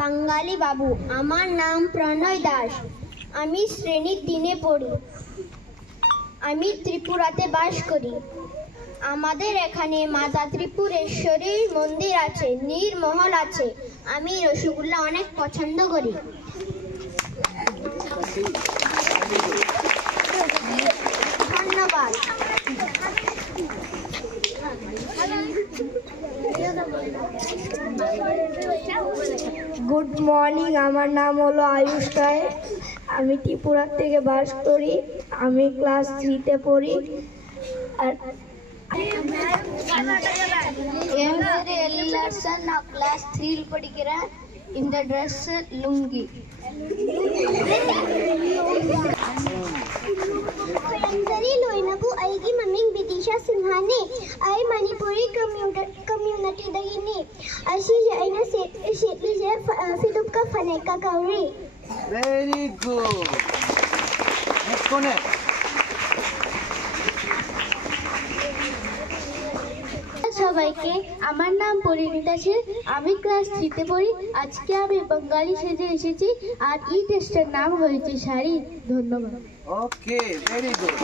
বাঙালি বাবু। আমার নাম প্রণয় দাস। আমি শ্রেণী 3-এ পড়ি। আমি ত্রিপুরাতে বাস করি। আমাদের এখানে মাতা ত্রিপুরেশ্বরীর মন্দির আছে, নীরমহল আছে। আমি রসগোল্লা অনেক পছন্দ করি। ধন্যবাদ। গুড মর্নিং, আমার নাম হলো আয়ুষ রায়। আমি ত্রিপুরা থেকে বাস করি। আমি ক্লাস 3-তে পড়ি। আর क्लास 3 படிக்கிறேன். இந்த Dress லுங்கி. लोइनाबू अगी ममिंग विदिशा सिंहाने आई मणिपुरी कम्युनिटी दगिनी अशीजे आइना सेटलीजे फिदुपका फनेका गौरी। Very good. नेक्स्ट कौन है? সবাইকে, আমার নাম পরিণীতা সেন। আমি ক্লাস 3-তে পড়ি। আজকে আমি বাঙালি সেজে এসেছি আর এই টেস্টের নাম হয়েছে শাড়ি। ধন্যবাদ। ওকে, ভেরি গুড।